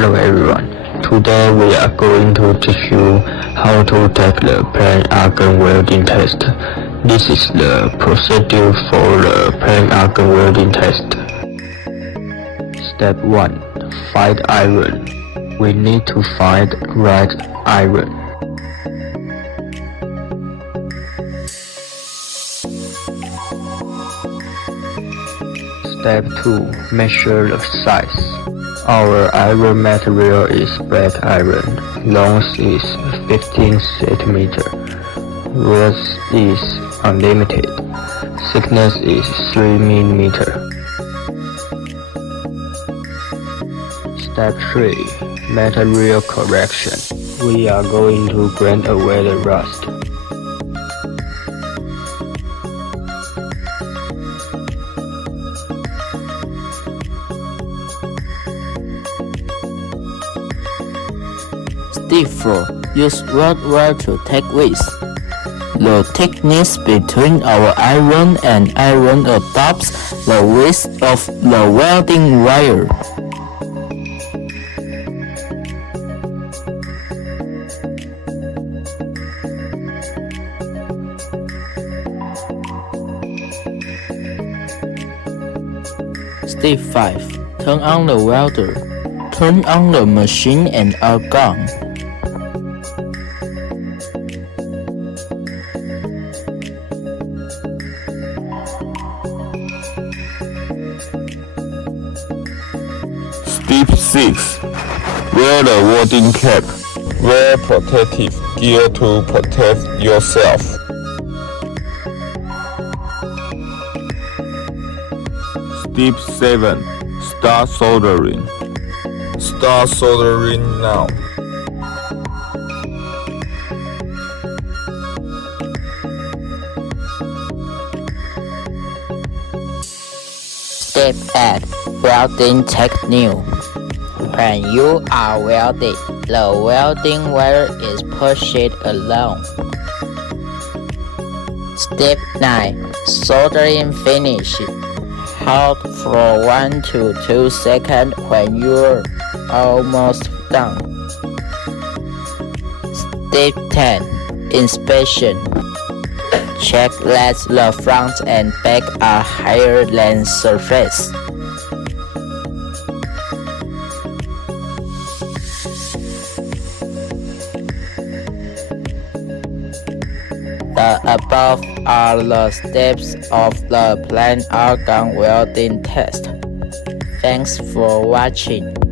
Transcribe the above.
Hello everyone, today we are going to teach you how to take the plain argon welding test. This is the procedure for the plain argon welding test. Step 1. Find iron. We need to find red iron. Step 2. Measure the size. Our iron material is black iron. Length is 15 cm. Width is unlimited. Thickness is 3 mm. Step 3. Material correction. We are going to grind away the rust. Step 4. Use rod wire to take width. The thickness between our iron and iron adopts the width of the welding wire. Step 5. Turn on the welder. Turn on the machine and argon. Step 6. Wear the welding cap. Wear protective gear to protect yourself. Step 7. Start soldering. Start soldering now. Step 8. Welding technique. When you are welding, the welding wire is pushed along. Step 9. Soldering finish. Hold for 1 to 2 seconds when you're almost done. Step 10. Inspection. Check that the front and back are higher than surface. The above are the steps of the plain argon welding test. Thanks for watching.